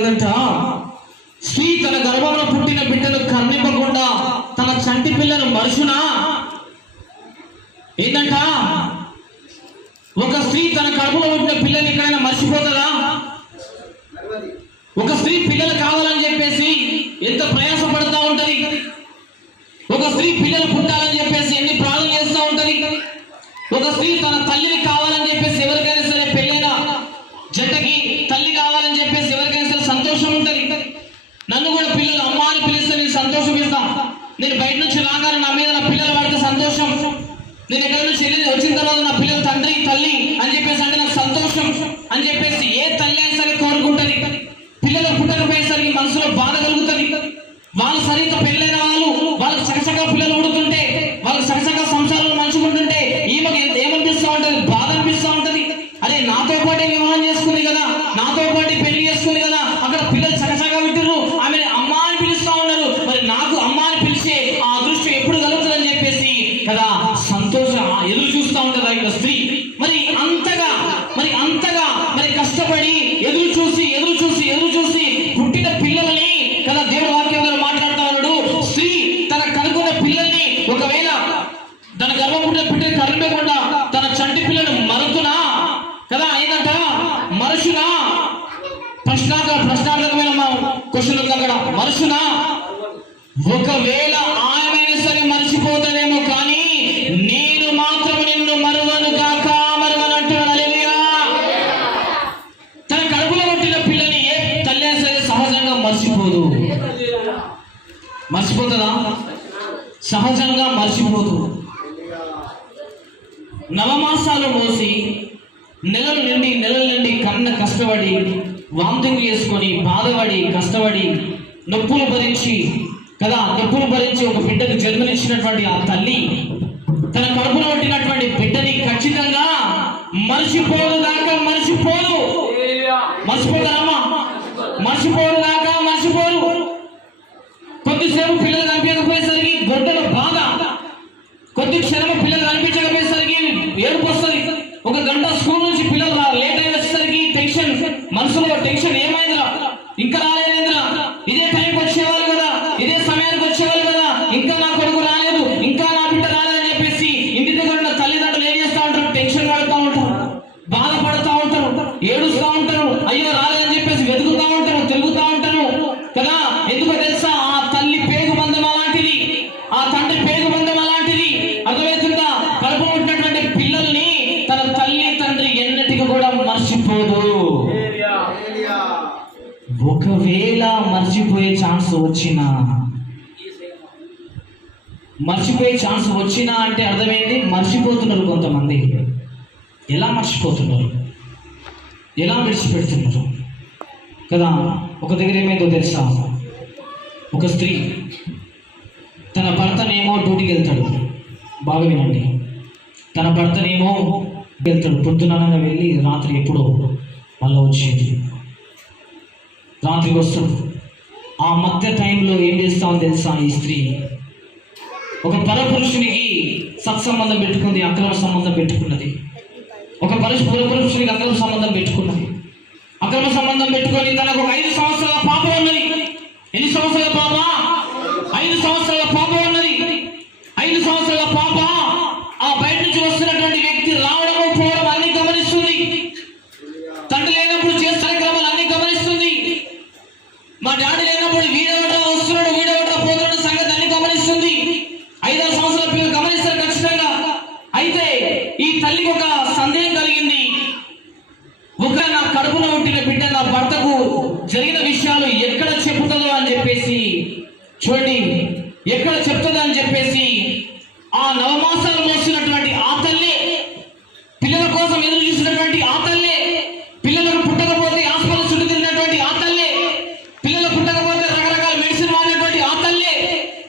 ఏంటంట, స్త్రీ తన గర్భంలో పుట్టిన బిడ్డను కర్ణింపకుండా తన చంటి పిల్లను మరుచునా? ఏంటంట, ఒక స్త్రీ తన కడుపులో పుట్టిన పిల్లని ఎక్కడైనా మర్చిపోతుందా? ఒక స్త్రీ పిల్లలు కావాలని చెప్పేసి ఎంత ప్రయాసపడతా ఉంటది. ఒక స్త్రీ పిల్లలు పుట్టాలని చెప్పేసి ఎన్ని ప్రార్థన చేస్తూ ఉంటది. ఒక స్త్రీ తన తల్లిని కావాలని చెప్పేసి ఎవరికైనా సరే పెళ్ళైన జంటకి తల్లి కావాలని చెప్పేసి ఎవరికైనా సరే సంతోషం ఉంటది. నన్ను కూడా పిల్లలు అమ్మ అని పిలిస్తే నేను సంతోషం ఇస్తాం. నేను బయట నుంచి రాగానే నా మీద నా పిల్లలు పడితే సంతోషం. నేను ఎక్కడి నుంచి వచ్చిన తర్వాత నా పిల్లలు తండ్రి తల్లి అని చెప్పేసి అంటే నాకు సంతోషం అని చెప్పేసి ఏ తల్లి అయినా సరే కోరుకుంటది. పిల్లలు పుట్టకపోయేసరికి మనసులో బాధ కలుగుతుంది. వాళ్ళు సరిగ్గా పెళ్ళైన వాళ్ళకి చకచకా పిల్లలు పుడుతుంటే, వాళ్ళకి చకచకా సంసారాలు మంచుకుంటుంటే ఈమెకి ఏమనిపిస్తూ ఉంటుంది? బాధ అనిపిస్తూ ఉంటుంది. అదే నాతో పాటే వివాహం చేసుకుంది కదా, నాతో పాటు పెళ్లి చేసుకుంది కదా, అక్కడ పిల్లలు చకచకా వింటారు, ఆమె అమ్మ అని పిలుస్తూ ఉన్నారు, మరి నాకు అమ్మ అని పిలిచే ఆ అదృష్టం ఎప్పుడు కలుగుతుందని చెప్పేసి కదా సంతోషం ఎదురు చూస్తూ ఉంటుంది ఆ యొక్క స్త్రీ. మరి అంతగా కష్టపడి ఎదురు చూసి పుట్టిన పిల్లలని కదా దేవుడు వాక్యంలో మాట్లాడుతూ ఉన్నాడు. స్త్రీ తన కనుక్కున్న పిల్లల్ని ఒకవేళ తన గర్భం పుట్టిన బిడ్డని కరుణకుండా తన చంటి పిల్లను మరుతునా కదా అయినట మరుచునా? ప్రశ్నార్థకమైన క్వశ్చన్ ఉంది అక్కడ. మరుచునా? ఒకవేళ ఆమెను సరే మర్చిపోతానేమో కానీ నేను మాత్రం నిన్ను మరువను కాక మరువను అంటున్నాడు. హల్లెలూయా. తన కడుపులో పుట్టిన పిల్లని ఏ తల్లి అయినా సరే సహజంగా మర్చిపోదు. మర్చిపోతుందా? సహజంగా మర్చిపోదు. నవమాసాలు మోసి నెలల నుండి కష్టపడి వాంతింగ్ చేసుకొని బాధపడి కష్టపడి నొప్పులు భరించి ఒక బిడ్డకు జన్మనిచ్చినటువంటి ఆ తల్లి తన కడుపులో పుట్టినటువంటి బిడ్డని ఖచ్చితంగా మర్చిపోదు దాకా మర్చిపోదు. మర్చిపోతారమ్మా? మర్చిపోదు దాకా మర్చిపోదు. కొద్దిసేపు పిల్లలు కనిపించకపోయేసరికి గొడ్డల బాధ, కొద్ది క్షణము పిల్లలు కనిపించకపోయేసరికి ఏడుపు వస్తుంది. ఒక గంట స్కూల్ నుంచి పిల్లలు లేట్ అయి వచ్చేసరికి టెన్షన్, మనసులో టెన్షన్, ఏమైందిరా ఇంకా రాలేదేంద్రా, ఇదే టైంకి వచ్చేవాళ్ళు కదా, ఇదే సమయానికి వచ్చేవాళ్ళు కదా, ఇంకా నా కొడుకు రాలేదు, ఇంకా నా బిడ్డ రాలేదని చెప్పేసి ఇంటి దగ్గర ఉన్న తల్లిదండ్రులు ఏం చేస్తూ ఉంటారు? టెన్షన్ పడుతూ ఉంటారు, బాధపడుతూ ఉంటారు, ఏడుస్తూ ఉంటారు, అయ్యో రాలేదని చెప్పేసి వెతుకుతూ ఉంటారు, తిరుగుతూ ఉంటారు కదా. ఎందుకో తెలుసా? ఆ తల్లి పేగు బంధం అలాంటిది, ఆ తండ్రి పేగు బంధం అలాంటిది. అర్థమవుతుందా? కడుపులో ఉన్నటువంటి పిల్లల్ని తన తల్లి తండ్రి ఎన్నటికి కూడా మర్చిపోదు. ఒకవేళ మర్చిపోయే ఛాన్స్ వచ్చినా అంటే అర్థమైంది మర్చిపోతున్నారు. కొంతమంది ఎలా మర్చిపోతున్నారు, ఎలా విడిచిపెడుతున్నారు కదా. ఒక దగ్గర ఏమైందో తెలుసా? ఒక స్త్రీ తన భర్తనేమో డ్యూటీకి వెళ్తాడు. బాగా వినండి. తన భర్తనేమో వెళ్తాడు, పొద్దుననగా వెళ్ళి రాత్రి ఎప్పుడో మళ్ళీ వచ్చేది. రాత్రికి వస్తాడు. ఆ మధ్య టైంలో ఏం చేస్తామని తెలుసా? ఈ స్త్రీ ఒక పరపురుషునికి సత్సంబంధం పెట్టుకుంది, అక్రమ సంబంధం పెట్టుకున్నది. ఒక పరపురుషునికి అక్రమ సంబంధం పెట్టుకున్నది. అక్రమ సంబంధం పెట్టుకొని తనకు 5 సంవత్సరాల పాప ఉన్నది. ఎన్ని సంవత్సరాల పాప? 5 సంవత్సరాల పాప ఉన్నది. 5 సంవత్సరాల పాప ఆ బయట నుంచి వస్తున్నటువంటి వ్యక్తి రావడము పోవడం అన్ని గమనిస్తుంది. తండ్రి లేనప్పుడు చేసే కార్యక్రమాలు అన్ని గమనిస్తుంది. మా డాడీ లేనప్పుడు వీడెవడా వస్తున్నాడు, వీడెవడా పోతున్నాడు సంగతి అన్ని గమనిస్తుంది. 5-6 సంవత్సరాల పిల్లలు గమనిస్తారు ఖచ్చితంగా. అయితే ఈ తల్లికి ఒక సందేహం కలిగింది. నా కడుపులో పుట్టిన బిడ్డ నా భర్తకు జరిగిన విషయాలు ఎక్కడ చెప్పుతుందో అని చెప్పేసి, చూడండి ఎక్కడ చెప్తుందో అని చెప్పేసి ఆ నవమాసాలు మోసినటువంటి ఆ తల్లి, పిల్లల కోసం ఎదురు చూసినటువంటి ఆ తల్లి, పిల్లలకు పుట్టకపోతే హాస్పిటల్ చుట్టూ తిరిగినటువంటి ఆ తల్లి, పిల్లలు పుట్టకపోతే రకరకాల మెడిసిన్ వాడినటువంటి ఆ తల్లి,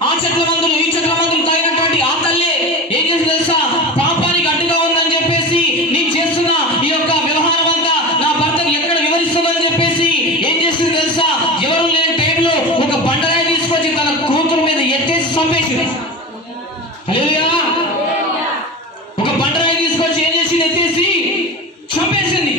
ఆ చెట్ల మందులు ఈ చెట్ల మందులు తాగినటువంటి ఆ తల్లి ఏం చేసి తెలుసా? పాపానికి అడ్డుగా ఉందని చెప్పేసి నేను చేస్తున్న ఈ యొక్క వ్యవహారం అంతా నా భర్తకు ఎక్కడ వివరిస్తుందని చెప్పేసి ఏం చేసింది తెలుసా? ఎవరు లేని టైంలో ఒక బండరాయి తీసుకొచ్చి తన కూతురు మీద ఎత్తేసి చంపేసింది. హల్లెలూయా. ఒక బండరాయి తీసుకొచ్చి ఏం చేసింది? ఎత్తేసి చంపేసింది.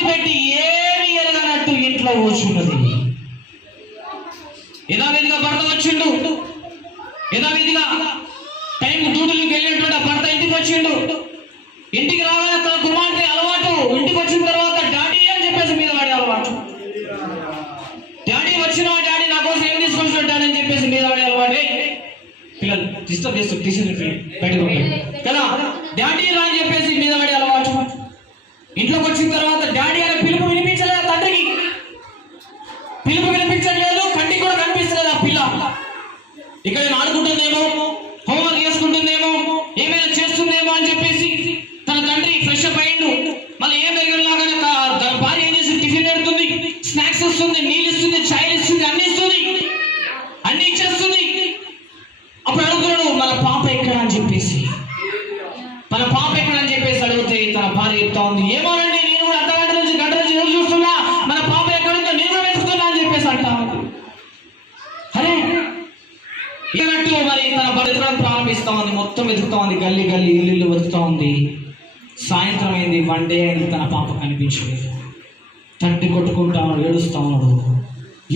బాధ పెట్టి ఏమి ఎరగనట్టు ఇంట్లో కూర్చున్నది. యథావిధిగా భర్త వచ్చిండు, యథావిధిగా టైం డ్యూటీలకు వెళ్ళినటువంటి ఆ భర్త ఇంటికి వచ్చిండు. ఇంటికి రాగానే తన కుమార్తె అలవాటు, ఇంటికి వచ్చిన తర్వాత డాడీ అని చెప్పేసి మీద వాడే అలవాటు. డాడీ వచ్చిన డాడీ నా కోసం ఏం తీసుకొని డాడీ అని చెప్పేసి మీద వాడే అలవాటే. పిల్లలు డిస్టర్బ్ చేస్తారు, టీచర్ బయటకు కదా. డాడీ రా అని చెప్పేసి మీద పడే అలవాటు. ఇంట్లోకి వచ్చిన తర్వాత డాడీ అనే పిలుపు వినిపించలేదు తండ్రికి, పిలుపు వినిపించలేదు, కంటికి కూడా కనిపిస్తలేదు ఆ పిల్ల. ఇక్కడ ఆడుకుంటుందేమో, హోంవర్క్ చేసుకుంటుందేమో, ఏమైనా చేస్తుందేమో అని చెప్పేసి తన తండ్రి ఫ్రెష్ అప్ అయ్యిండు. మళ్ళీ ఏం జరిగినలాగానే తన భార్య ఏం చేసి టిఫిన్ పెడుతుంది, స్నాక్స్ ఇస్తుంది, నీళ్ళు ఇస్తుంది, ఛాయ్ ఇస్తుంది, అన్ని ఇస్తుంది, అన్ని ఇచ్చేస్తుంది. అప్పుడు అడుగుతున్నాడు మన పాప ఎక్కడ అని చెప్పేసి, మన పాప ఎక్కడ అని చెప్పేసి అడిగితే తన భార్య చెప్తా ఉంది, ఏమోనండి నేను కూడా అర్ధగంట నుంచి గంట నుంచి ఎదురు చూస్తున్నా, మన పాప ఎక్కడుందో నేను కూడా వెతుకుతున్నా అని చెప్పేసి అంటా. అరే ఇలాంటి మరి తన వెతకడం ప్రారంభిస్తా ఉంది, మొత్తం వెతుకుతా ఉంది, గల్లీ గల్లీ ఇల్లు వెతుకుతా ఉంది. సాయంత్రం అయింది, వన్ డే అయింది, తన పాప కనిపించలేదు. తట్టి కొట్టుకుంటా ఉన్నాడు, ఏడుస్తా ఉన్నాడు.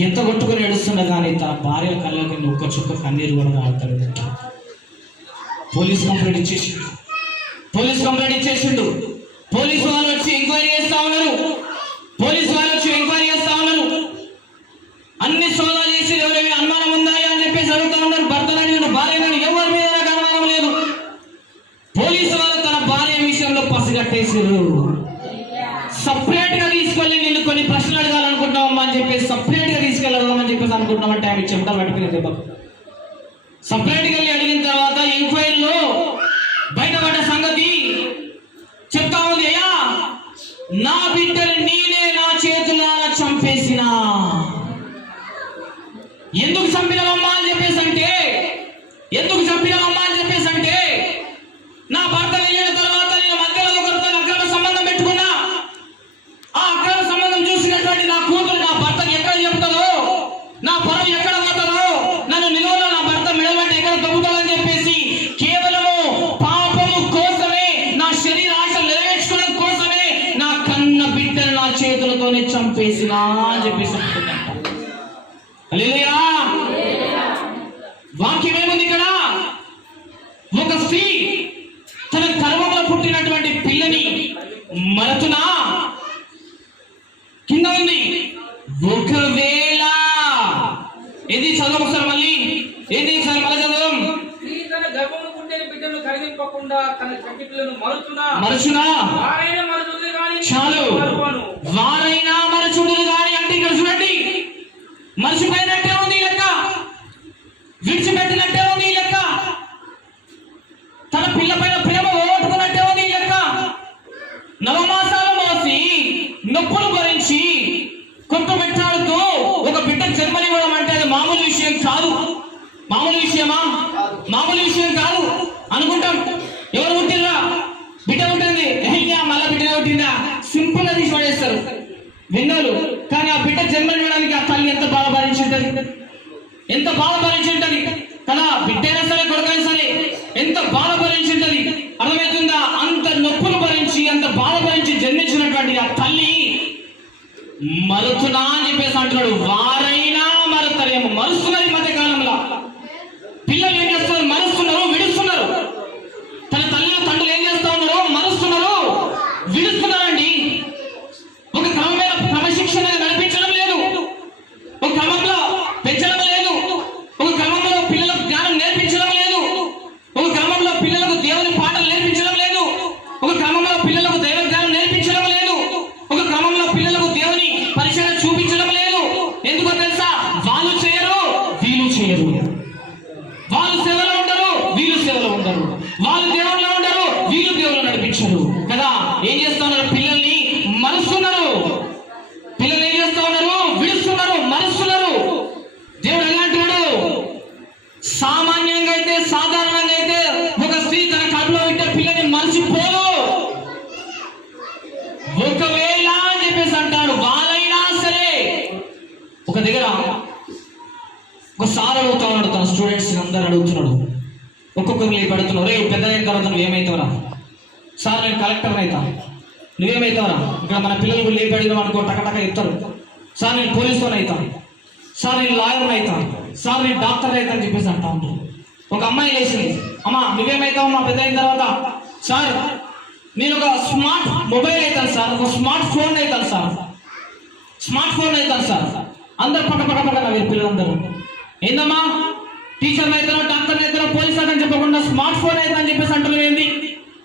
ఎంత కొట్టుకుని ఏడుస్తున్నా కానీ తన భార్య కళ్ళకి ఒక్క చుక్క కన్నీరు కూడా రాడతాడు. పోలీస్ కంప్లైంట్ ఇచ్చేసిండు, పోలీస్ కంప్లైంట్ ఇచ్చేసిండు. పోలీసు వాళ్ళు వచ్చి ఎంక్వైరీ చేస్తా ఉన్నారు, పోలీసు వాళ్ళు వచ్చి ఎంక్వైరీ చేస్తా ఉన్నారు. అన్ని సోదాలు చేసి ఎవరేమి అనుమానం ఉందా అని చెప్పేసి అడుగుతా ఉన్నారు. భర్త అడిగిన భార్య ఎవరి మీద నాకు అనుమానం లేదు. పోలీసు వాళ్ళు తన భార్య విషయంలో పసిగట్టేసారు. సపరేట్ గా తీసుకెళ్ళి నిన్ను కొన్ని ప్రశ్నలు అడగాలనుకుంటున్నామమ్మా అని చెప్పేసి సపరేట్ గా తీసుకెళ్ళామని చెప్పేసి అనుకుంటున్నామంటే ఆమె చెమటలు పట్టుకునే దెబ్బ. సపరేట్ గా అడిగిన తర్వాత ఎంక్వైరీలో బయటపడ్డ సంగతి చెప్తా ఉంది, అయ్యా నా బిడ్డలు నేనే నా చేతులారా చంపేసినా. ఎందుకు చంపినవమ్మా అని చెప్పేసి అంటే, ఎందుకు చంపినవమ్మా అని చెప్పేసి అంటే, నా భర్త వెళ్ళిన తర్వాత నేను మధ్యలో ఒకరితో అక్రమ సంబంధం పెట్టుకున్నా. ఆ అక్రమ సంబంధం చూసినటువంటి నా కూతురు నా భర్తకి ఎక్కడ చెప్తుందో, నా పరువు ఎక్కడ పోతుందో, నన్ను నిలువలో నా భర్త మెడబట్టి ఎక్కడ దొబ్బుతాడని చెప్పేసి కేవలము పాపము కోసమే, నా శరీర ఆశలు నెరవేర్చుకోవడం కోసమే నా కన్న బిడ్డను నా చేతులతోనే చంపేసినా అని చెప్పేసి అనుకుంటా. హల్లెలూయా. వాక్యం ఏముంది ఇక్కడ? ఒక స్త్రీ తన గర్భంలో పుట్టినటువంటి పిల్లని మరతునా కింద ఉంది. ఒకవేళ ఏది చదువు ఒకసారి మళ్ళీ, ఏది ఒకసారి మళ్ళీ చదువు. తన గర్భంలో పుట్టిన బిడ్డను కరిగింపకుండా తన చంటి పిల్లను మరచునా వారైనా మరచుడు గాని, చాలు వారైనా మరచుడు గాని అంటే ఇక్కడ చూడండి, మర్చిపోయినట్టే ఉంది లెక్క, విడిచిపెట్టినట్టే ఉంది లెక్క, తన పిల్ల పైన ప్రేమ ఓటుకున్నట్టే ఉంది లెక్క. నవమాసాలు మోసి నొప్పులు భరించి కొత్త పెట్టాడుతూ ఒక బిడ్డ జన్మనివ్వడం అంటే అది మామూలు విషయం కాదు. మామూలు విషయమా? మామూలు విషయం కాదు అనుకుంటాం. ఎవరు పుట్టినరా? బిడ్డ పుట్టింది, మళ్ళా బిడ్డ పుట్టిందా, సింపుల్ గా తీసి పడేస్తారు విన్నోలు. కానీ ఆ బిడ్డ జన్మనివ్వడానికి ఆ తల్లి ఎంత బాధ భరించుంటది, ఎంత బాధ భరించుంటది కదా. బిడ్డైనా సరే కొడుకైనా సరే ఎంత బాధ భరించుంటది, అర్థమవుతుందా? అంత నొప్పులు భరించి అంత బాధ భరించి జన్మించినటువంటి ఆ తల్లి మరుతున్నా అని చెప్పేసి అంటున్నాడు. వారైనా మరుతారేమో, మరుస్తున్నారు. ఈ మధ్య కాలంలో పిల్లలు ఏం చేస్తున్నారు? మరుస్తున్నారు, విడుస్తున్నారు. తన తల్లి తండ్రులు ఏం చేస్తా ఉన్నారు? మరుస్తున్నారు, విడుస్తున్నారండి. ఒక క్రమమైన క్రమశిక్షణ నడిపించడం లేదు, ఒక క్రమంలో పెంచడం లేదు, ఒక క్రమంలో పిల్లలకు జ్ఞానం నేర్పించడం లేదు, ఒక క్రమంలో పిల్లలకు దేవుని పాటలు నేర్పించడం లేదు, ఒక క్రమంలో పిల్లలకు దైవ జ్ఞానం నేర్పించడం లేదు, ఒక క్రమంలో పిల్లలకు దేవుని పరిచయం చూపించడం లేదు. ఎందుకో తెలుసా? వాళ్ళు చేయరు, వీళ్ళు చేయరు. వాళ్ళు సేవలో ఉండరు, వీళ్ళు సేవలో ఉండరు. వాళ్ళు దేవుళ్ళు ఉండరు, వీళ్ళు దేవుళ్ళు నడిపించరు కదా. ఏం చేస్తా ఉన్నారు? పిల్లల్ని మరుస్తున్నారు. పిల్లలు ఏం చేస్తా ఉన్నారు? విడుస్తున్నారు, మరుస్తున్నారు. దేవుడు ఎలాంటివాడు? సామాన్యంగా అయితే, సాధారణంగా అయితే ఒక స్త్రీ తన కడుపులో పెట్టే పిల్లని మర్చిపోదు. ఒకవేళ అని చెప్పేసి అంటాడు. వాళ్ళైనా సరే ఒక దగ్గర ఒక సార్ అడుగుతా ఉన్నాడు, తన స్టూడెంట్స్ అందరు అడుగుతున్నాడు, ఒక్కొక్కరు పెడుతున్నాడు. రే పెద్దదైన తర్వాత నువ్వు ఏమైతావురా? సార్ నేను కలెక్టర్ అవుతా. నువ్వేమవుతావరా? ఇక్కడ మన పిల్లలు లేపి అడిగినాం అనుకో టకటక చెప్తారు, సార్ నేను పోలీసుతో అవుతాను, సార్ నేను లాయర్ని అవుతాను, సార్ నేను డాక్టర్ అవుతాను అని చెప్పేసి అంటా ఉంటాను. ఒక అమ్మాయి లేచింది, అమ్మా నువ్వేమవుతావు మా పెద్ద అయిన తర్వాత? సార్ నేను ఒక స్మార్ట్ మొబైల్ అవుతాను సార్, ఒక స్మార్ట్ ఫోన్ అవుతాను సార్, స్మార్ట్ ఫోన్ అవుతాను సార్. అందరు పక్క నవ్వారు పిల్లలందరూ. ఏందమ్మా టీచర్ అవుతానో డాక్టర్ అవుతానో పోలీస్ అని చెప్పకుండా స్మార్ట్ ఫోన్ అవుతా అని చెప్పేసి అంటున్నావు ఏంది?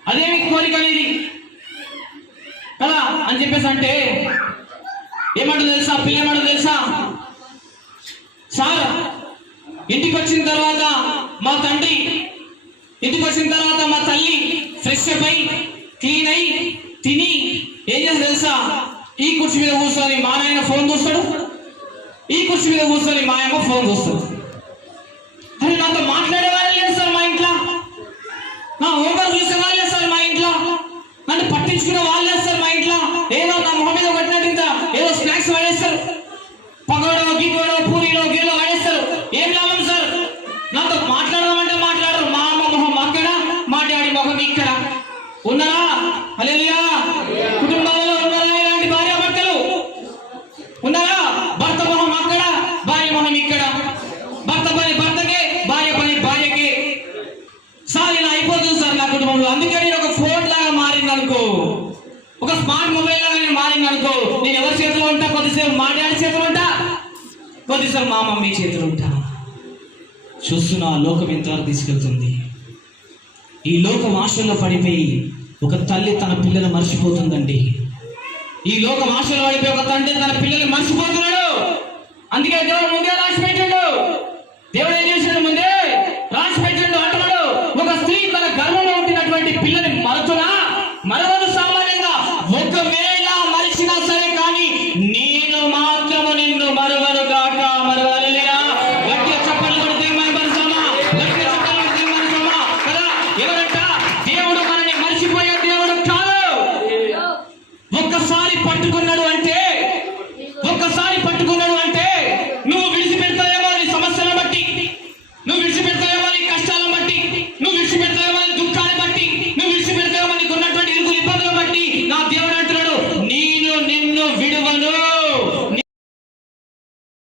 అదేమి కోరిక ఇది కదా అని చెప్పేసి అంటే ఏమంటుంది తెలుసా? పిల్ల ఏమంటుంది తెలుసా? సార్ ఇంటికి వచ్చిన తర్వాత మా తండ్రి, ఇంటికి వచ్చిన తర్వాత మా తల్లి ఫ్రెష్ అప్ అయి క్లీన్ అయి తిని ఏం చేస్తారు తెలుసా? ఈ కుర్చీ మీద కూర్చొని మా నాయన ఫోన్ చూస్తాడు, ఈ కుర్చీ మీద కూర్చొని మా అమ్మ ఫోన్ చూస్తాడు. అరే నాతో మాట్లాడే వాళ్ళు లేదు సార్ మా ఇంట్లో, నా హోంవర్క్ చూసే వాళ్ళే సార్ మా ఇంట్లో, నన్ను పట్టించుకునే వాళ్ళే సార్ మా ఇంట్లో. ఏదో నా మొహం మీద పట్టినట్టు ఇంత ఏదో స్నాక్స్ వాడేస్తారు, పకోడో గికోడో పూరీలో గీలో వాడేస్తారు. ఏం లాభం సార్? నాతో మాట్లాడదామంటే మాట్లాడరు. మా అమ్మ మొహం అక్కడ, మా డాడీ మొహం ఇక్కడ. ఉన్నారా? హల్లెలూయా. కుటుంబాలలో ఉన్నారా ఇలాంటి భార్య భర్తలు? ఉన్నారా? భర్త మొహం అక్కడ, భార్య మొహం ఇక్కడ. భర్త పని భర్తకే, భార్య పని భార్యకే. సార్ ఇలా అయిపోతుంది సార్ నా కుటుంబంలో. అందుకే నేను ఒక ఫోన్ లాగా మారింది అనుకో, ఒక స్మార్ట్ మొబైల్ లాగా నేను మారింది అనుకో, నేను ఎవరి చేతిలో ఉంటా? కొద్దిసేపు మా డాడీ చేతిలో ఉంటా, కొద్దిసేపు మా మమ్మీ చేతిలో ఉంటా. చూస్తున్న ఆ లోకం ఎంతవరకు తీసుకెళ్తుంది. ఈ లోకం ఆశల్లో పడిపోయి ఒక తల్లి తన పిల్లలు మర్చిపోతుందండి. ఈ లోకం ఆశలో పడిపోయి ఒక తండ్రి తన పిల్లలు మర్చిపోతున్నాడు. అందుకే దేవుడు ముందే రాసి పెట్టాడు. దేవుడు ఏం చేశాడు? ముందే రాసి పెట్టాడు అంటున్నాడు, ఒక స్త్రీ తన గర్భంలో ఉంటున్నటువంటి పిల్లని మరతునా? మరవదు సామాన్యంగా. ఒకవేళ